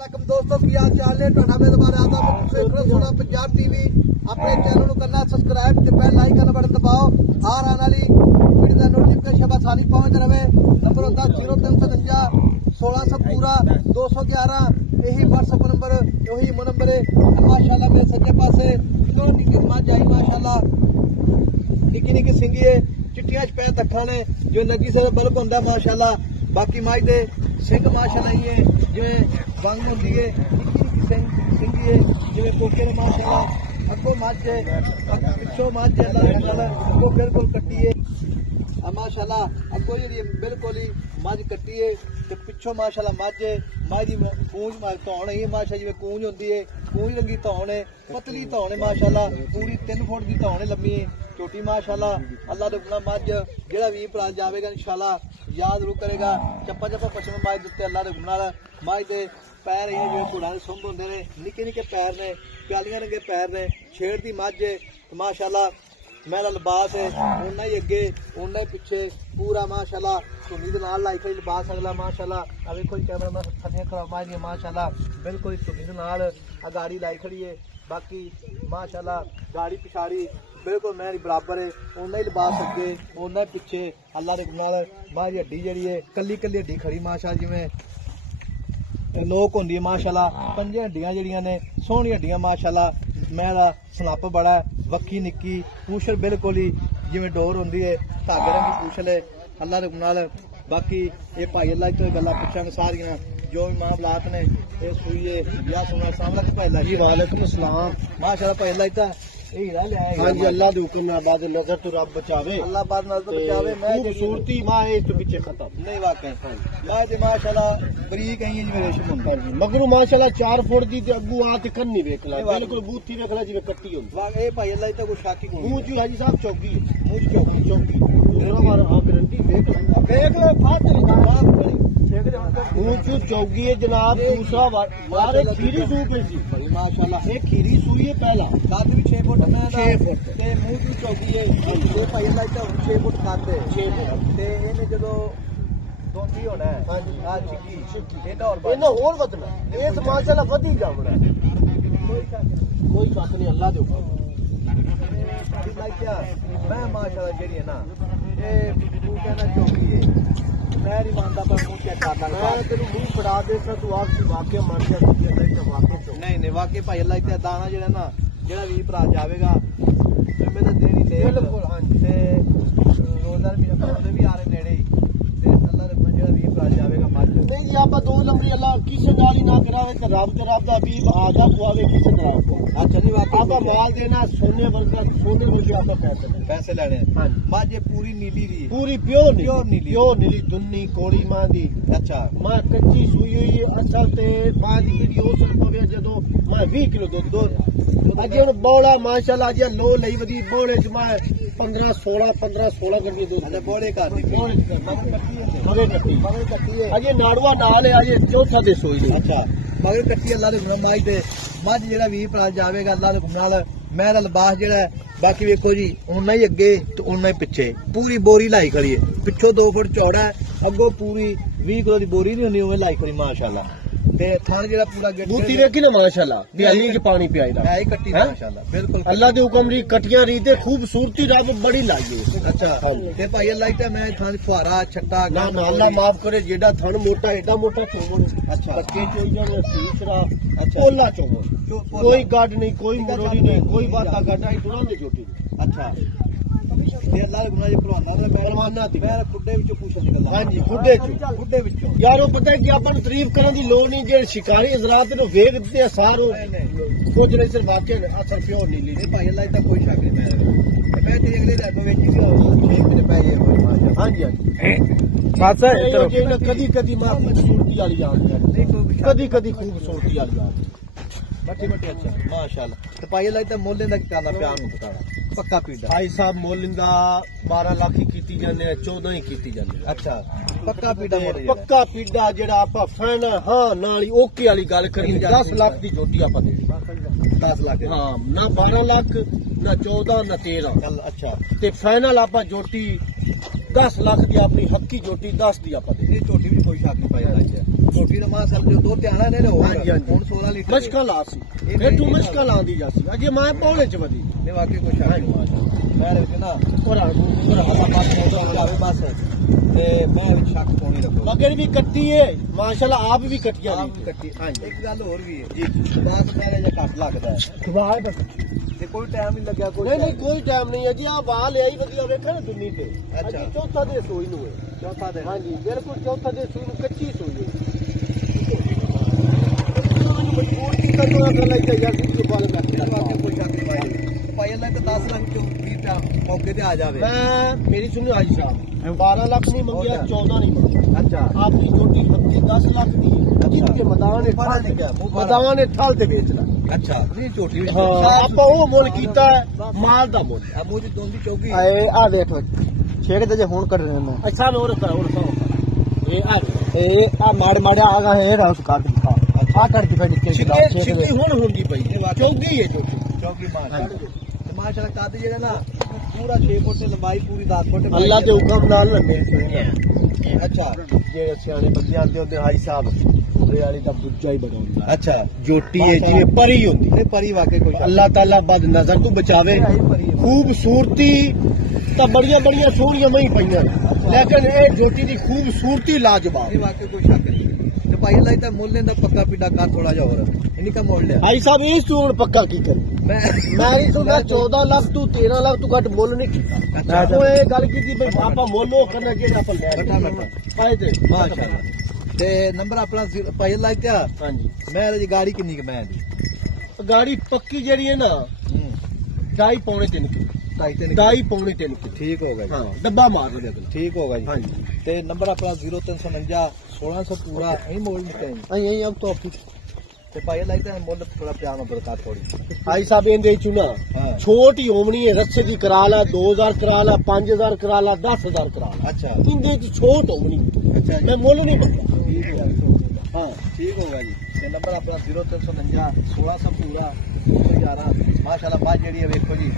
दोस्तों की हाल चाल है ਤੁਹਾਡਾ ਮੇਰੇ ਬਾਰੇ ਆਦਾ ਦੇਖੋ ਸੁਣਾ ਪੰਜਾਬ ਟੀਵੀ ਆਪਣੇ ਚੈਨਲ ਨੂੰ ਕਰਨਾ ਸਬਸਕ੍ਰਾਈਬ ਤੇ ਬੈਲ ਆਈਕਨ ਬਟਨ ਦਬਾਓ ਆਰ ਆਉਣ ਵਾਲੀ ਵੀਡੀਓ ਦਾ ਨੋਟੀਫਿਕੇਸ਼ਨ ਆਸਾਨੀ ਪਹੁੰਚ ਰਹੇ ਨੰਬਰ ਹੁੰਦਾ 0353 1600 पूरा 211 यही WhatsApp नंबर यही ईमो नंबर है माशाल्लाह मेरे सज्जे पासे दो निक्की मझ आई माशाल्लाह निक्की निक्की सिंगी है चिट्टियां च पैर तखा ने जो लगी से बल्ब होंदा माशाल्लाह बाकी मझ दे सिंग माशाल्लाह ही है जिवें बंग होंदी है निक्की निक्की सिंगी है जिवें कोके माशाल्लाह अगो मझ है पिछों मझ है अल्लाह अगो बिल्कुल कट्टी है माशाल्लाह अगो जी बिल्कुल ही मझ कट्टी है ते पिछों माशाल्लाह मझ मझ दी कूंज धौन है माशा जिवें कूंज होंदी है कूंज रंगी धौन है पतली धौन है माशाल्लाह पूरी 3 फुट की धौन है लम्मी है छोटी माशाल्लाह अल्लाह दे गुना मझ जेड़ा भी भरा जावेगा इंशाल्लाह याद जरूर करेगा चप्पा चप्पा पछम मझ दिते अल्लाह दे गुना मझ दे पैर है जिवें घोड़ा दे सुंभ होंदे ने निक्के निक्के पैर ने प्यालियां रंगे पैर ने छेड़ दी मझ माशाल्लाह मेरा लिबास है उन्ना ही अगे उन्ना ही पिछे पूरा माशाल्लाह धुनी दे नाल लाई खड़ी लिबास अगला माशाल्लाह आ देखो जी कैमरा में थने खराब दी माशाल्लाह बिल्कुल धुनी दे नाल आ गाड़ी लाई खड़ी है बाकी माशाल्लाह गाड़ी पिछाड़ी बिल्कुल मेरी बराबर है उन्ना ही लिबास अगे उन्ना ही पिछे अल्लाह दे नाल मां दी हड्डी जेहड़ी है कल्ली कल्ली हड्डी खड़ी माशाल्लाह जिवें लोक होंदी है माशाल्लाह पंजे हड्डियां जेहड़ियां ने सोहनी हड्डियां माशाल्लाह मेरा सनप बड़ा वक्की निक्की पूछल बिल्कुल ही जिवें डोर होंदी है धागे रंगी पूछल है अल्लाह दे नाल बाकी ये भाई अल्लाह तो गल्लां पुछांगे सारियां जो भी मामलात ने ये सुइए या सुना सामला भाई अल्लाह जी वालेकुम अस्सलाम माशाल्लाह भाई अल्लाह इता हीरा ले आए हां जी अल्लाह दे हुक्म नाल बाद नजर तो रब बचावे अल्लाह बाद नजर बचावे मैं खूबसूरती मां है तो पीछे खत्म नहीं वाकई मैं जे माशाल्लाह बरीक है जिवें रेशम होंदा जी मगरू माशाल्लाह 4 फुट दी ते अग्गू आ ते कन्नी वेख ला बिल्कुल बूथी वेख ला जिवें कट्टी होंदी वाह ए भाई अल्लाह इता कोई शाकी कोई मुंह जी हाजी साहब चौकी मुंह चौकी मेरा मार आ गारंटी वेख लो फाते मुंह चौकी है जनाब दूसरा वारे खीरी सूप है जी माशाल्लाह ये खीरी सूई है पहला कद भी 6 फुट में 6 फुट ते मुंह की चौकी है ये भाई अल्लाह इता 6 फुट कद है 6 फुट ते इने जदों दोंदी होना है हां जी आ चिक्की एदा और वधना ये तो माशाल्लाह वधी जावना कोई बात नहीं अल्लाह दे हुक्म मैं माशाल्लाह जेडी है ना ये तू कहना चौकी है मैं नहीं मानता पर मुंह चेक करना मैं तेरे मुंह फड़ा दे तू आपकी वाकई मान जा नहीं वाकई भाई अल्लाह इत्ते दाना जेड़ा ना जेड़ा भी भरा जावेगा मैं तो देनी ले बिल्कुल हां ते रोज़ार भी अपने भी आ रहे नेड़े ते अल्लाह दे मन जेड़ा भी भरा जावेगा मज नहीं जी आपा 2 नंबरी अल्लाह किसे गाली ना करावे ते रब दा हबीब आजा खुआवे किसे करावे अच्छा नहीं वाकई आपा माल देना सोने वर्गा आपा पैसे लेने हां मज पूरी नीली दी पूरी प्योर नीली दुन्नी कोड़ी मां दी अच्छा मां कच्ची सुई हुई है असल ते मां दी जेडी ओ सुन पवे जदों मां 20 किलो दूध अजे हुन बौड़ा माशाल्लाह अजे लो लई वदी बौड़े च मां 15 गड्डी दूध अजे बौड़े कर दी मगर कट्टी है अजे नाड़ुआ नाल है अजे चौथा दे सोई अच्छा मगर कट्टी अल्लाह दे माई दे मज जेड़ा 20 प्राल जावेगा अल्लाह दे नाल मेरा लिबास जेड़ा बाकी वेखो जी उन्ना ही अगे तो उन्ना ही पिछे पूरी बोरी लाई खड़ी है पिछों 2 फुट चौड़ा है अगो पूरी 20 किलो की बोरी नहीं होनी उवें लाई खड़ी माशाल्लाह ते थान जेड़ा पूरा बूटी वेखी ना माशाल्लाह दिहाली च पानी पियाई दा है कट्टी माशाल्लाह बिल्कुल अल्लाह दे हुक्म री कटियां री ते खूबसूरती रब बड़ी लाई है अच्छा ते भाई अल्लाह इता मैं थान फुहारा छट्टा ना अल्लाह माफ करे जेड़ा थान मोटा एडा मोटा चोवन अच्छा बच्चे चोइयां ने तीसरा अच्छा ओला चोवन कोई गाड नहीं कोई मुरोड़ी नहीं कोई बाता गाडा इतना नहीं छोटी अच्छा ते अल्लाह दे गुनाह जे परवाना दी मैं खुड्डे विचों पूछ निकलदा हां जी खुड्डे विचों यारो पता है कि अपन तारीफ करन दी लोड़ नहीं जे शिकारी हजरात नु वेखदे सारो कुछ नहीं सिर्फ वाकई असर प्योर नीली नहीं भाई अल्लाह इता कोई शक नहीं मैं ते अगले दिन को वेखी सी 6 महीने पै गए हां जी बात है कदी मां खूबसूरती वाली याद कदी खूबसूरती वाली याद मट्टी अच्छा माशाल्लाह ते भाई अल्लाह इता मोले दा करना प्यार नु बताना पक्का पीड़ा भाई साहब मोलिंदा 12 लाख ही कीती जाने 14 ही कीती जाने अच्छा पक्का पीड़ा जेड़ा आपा फैन हां नाल ओके वाली गल करी 10 लाख दी जोटी आपा दे 10 लाख हां ना 12 लाख ना 14 ना 13 अच्छा ते फाइनल आपा जोटी 10 ਲੱਖ ਦੀ ਆਪਣੀ ਹੱਕੀ ਝੋਟੀ 10 ਦੀ ਆਪਾਂ ਦੇ ਇਹ ਝੋਟੀ ਵੀ ਕੋਈ ਸ਼ੱਕ ਨਹੀਂ ਪਾਇਆ ਲੱਗ ਝੋਟੀ ਦਾ ਮਾਂ ਸਮਝੋ ਦੋ ਧਿਆਣਾ ਨੇ ਹੋ ਹਾਂਜੀ, ਹਾਂਜੀ। ਹੁਣ 16 ਲੀਟਰ ਮੁਸ਼ਕਲ ਆ ਸੀ ਇਹ ਤੂੰ ਮੁਸ਼ਕਲ ਆਂਦੀ ਜਾਸੀ ਅਜੇ ਮੈਂ ਪੌਲੇ ਚ ਵਧੀ ਨੇ ਵਾਕਈ ਕੋਈ ਸ਼ੱਕ ਨਹੀਂ ਮੈਂ ਰਖ ਨਾ ਉਹਰਾ ਹਵਾ ਪਾਸ ਹੋ ਜਾਵੇ ਬਸ ਤੇ ਮੈਂ ਵੀ ਸ਼ੱਕ ਕੋਣੀ ਰੱਖੋ ਮਗਰ ਵੀ ਕੱਟੀ ਏ ਮਾਸ਼ਾਅੱਲਾ ਆਪ ਵੀ ਕੱਟੀਆਂ ਆਪ ਵੀ ਕੱਟੀ ਹਾਂਜੀ ਇੱਕ ਗੱਲ ਹੋਰ ਵੀ ਹੈ ਜੀ ਬਾਤ ਸਾਰਾ ਜਿਹਾ ਘੱਟ ਲੱਗਦਾ ਹੈ ਖਵਾਏ ਬਸ ਤੇ ਕੋਈ ਟਾਈਮ ਨਹੀਂ ਲੱਗਿਆ ਕੋਈ ਨਹੀਂ ਕੋਈ ਟਾਈਮ ਨਹੀਂ ਹੈ ਜੀ ਆ ਵਾਹ ਲਿਆਈ ਵਧੀਆ ਵੇਖਿਆ ਨਾ ਦੁਨੀ ਤੇ ਅੱਛਾ। ਅਜੇ ਚੌਥਾ ਦੇ ਸੂਈ ਨੂੰ ਹੈ ਚੌਥਾ ਦਿਨ ਹਾਂਜੀ ਬਿਲਕੁਲ ਚੌਥਾ ਦੇ ਸੂਈ ਨੂੰ ਕੱਚੀ ਸੂਈ ਹੈ ਮਜਬੂਰ ਕੀ ਕਰਨਾ ਕਰ ਲਈ ਤੇ ਯਾਰ ਦੁੱਧ ਪਾਲ ਵਾਕਈ ਕੋਈ ਸ਼ੱਕ ਨਹੀਂ ਪਾਇਆ ਭਾਈ ਅੱਲਾ ਤੇ 10 ਲੱਖ ਕਿਉਂ ਕੀ ਮੌਕੇ ਤੇ ਆ ਜਾਵੇ ਮੈਂ ਮੇਰੀ ਸੁਣੋ ਹਾਜੀ ਸਾਹਿਬ 12 ਲੱਖ ਨਹੀਂ ਮੰਗਿਆ 14 ਨਹੀਂ ਮੰਗਿਆ ਅੱਛਾ ਆਪਣੀ ਛੋਟੀ ਹੱਥੀ 10 ਲੱਖ ਦੀ ਹੈ ਜਿੱਥੇ ਮੈਦਾਨ ਹੈ ਠਾਲ ਤੇ ਮੈਦਾਨ ਹੈ ਠਾਲ ਤੇ ਵੇਚਣਾ ਅੱਛਾ ਨਹੀਂ ਝੋਟੀ ਵੀ ਹਾਂ ਆਪਾਂ ਉਹ ਮੁੱਲ ਕੀਤਾ ਮਾਲ ਦਾ ਮੁੱਲ ਆ ਮੂੰਹ ਚ ਦੋਂਦੀ ਚੌਕੀ ਆਏ ਆ ਦੇਖੋ ਛੇਕ ਤੇ ਜੇ ਹੁਣ ਕਰ ਰਹੇ ਨੇ ਅੱਛਾ ਹੋਰ ਇਹ ਇਹ ਆ ਮਾੜੇ ਆ ਗਾ ਹੈ ਰਾਸ ਕਾਟ ਦਿਖਾ ਆ ਕਰ ਕੇ ਫੇਰ ਕੇ ਛਿੱਕੀ ਹੁਣ ਹੁੰਦੀ ਪਈ ਚੌਗੀ ਹੈ ਝੋਟੀ ਚੌਕੀ ਮਾਸ਼ਾਅੱਲਾ ਕਾਦ ਜਿਹੜਾ ਨਾ ਪੂਰਾ 6 ਫੁੱਟ ਤੇ ਲੰਬਾਈ ਪੂਰੀ 10 ਫੁੱਟ ਅੱਲਾ ਦੇ ਹੁਕਮ ਨਾਲ ਲੰਨੇ ਅੱਛਾ ਜਿਹੜੇ ਸਿਆਣੇ ਬੰਦੇ ਆਂਦੇ ਹੁੰਦੇ ਹਾਈ ਸਾਹਿਬ ਉਹਦੇ ਵਾਲੀ ਤਾਂ ਬੁੱਝਾ ਹੀ ਬਣਾਉਂਦਾ ਅੱਛਾ ਜੋਟੀ ਹੈ ਜੀ ਇਹ ਪਰੀ ਹੁੰਦੀ ਇਹ ਪਰੀ ਵਾਕਈ ਕੋਈ ਅੱਲਾਹ ਤਾਲਾ ਬਦ ਨਜ਼ਰ ਤੋਂ ਬਚਾਵੇ ਖੂਬਸੂਰਤੀ ਤਾਂ ਬੜੀਆਂ ਸੋਹਣੀਆਂ ਨਹੀਂ ਪਈਆਂ ਲੇਕਿਨ ਇਹ ਜੋਟੀ ਦੀ ਖੂਬਸੂਰਤੀ ਲਾਜਵਾਬ ਇਹ ਵਾਕਈ ਕੋਈ ਸ਼ੱਕ ਨਹੀਂ ਤੇ ਭਾਈ ਅੱਲਾ ਦਾ ਮੁੱਲ ਲੈਂਦਾ ਪੱਕਾ ਪਿੱਡਾ ਕਰ ਥੋੜਾ ਜਿਹਾ ਹੋਰ ਇਨੀ ਕਾ ਮੁੱਲ ਲਿਆ ਭਾਈ ਸਾਹਿਬ ਇਸ ਤੋਂ ਹੁਣ ਪੱਕਾ ਕੀ ਕਰੀ ਮੈਂ ਸੁਣਿਆ 14 ਲੱਖ ਤੂੰ 13 ਲੱਖ ਤੂੰ ਘੱਟ ਮੁੱਲ ਨਹੀਂ ਕੀਤਾ ਉਹ ਇਹ ਗੱਲ ਕੀਤੀ ਬਈ ਆਪਾਂ ਮੁੱਲ ਉਹ ਕਰਨਾ ਜਿਹੜਾ ਆਪਾਂ ਲੈ ਪਾਏ ਤੇ ਮਾਸ਼ਾਅੱਲਾ ਤੇ ਨੰਬਰ ਆਪਣਾ ਭਾਈ ਅੱਲਾ ਕਿਆ ਹਾਂਜੀ ਮੈਂ ਜੀ ਗਾੜੀ ਕਿੰਨੀ ਕ ਮੈਂ ਦੀ ਗਾੜੀ ਪੱਕੀ ਜਿਹੜੀ ਹੈ ਨਾ 2.5 ਪੌਣੇ 3 ਕਿਲੋ 2.5 ਪੌਣੇ 3 ਕਿਲੋ ਠੀਕ ਹੋਗਾ ਜੀ ਹਾਂ ਡੱਬਾ ਮਾਰ ਦੇ ਅਗਲਾ ਠੀਕ ਹੋਗਾ ਜੀ ਹਾਂਜੀ ਤੇ ਨੰਬਰ ਆਪਣਾ 0349 1600 ਪੂਰਾ ਇਹ ਮੋਲ ਨਿਕਲੇ यही अब तो ਤੇ ਭਾਈ ਅੱਲਾ ਦਾ ਮੁੱਲ ਥੋੜਾ ਪਿਆਰ ਨਾਲ ਬਰਕਤ ਥੋੜੀ भाई साहब इनके चुना हाँ। छोटी होमनी है रस्से की करा ला 2000 करा ला 5000 करा ला 10000 करा ला अच्छा इनके छोट होमनी अच्छा जी मैं मोल नहीं पता ठीक है हाँ ठीक होगा जी ਤੇ ਨੰਬਰ ਆਪਣਾ 0349 1600 ਪੂਰਾ 11 ਮਾਸ਼ਾਅੱਲਾ ਬਾਜ ਜਿਹੜੀ ਹੈ ਵੇਖੋ ਜੀ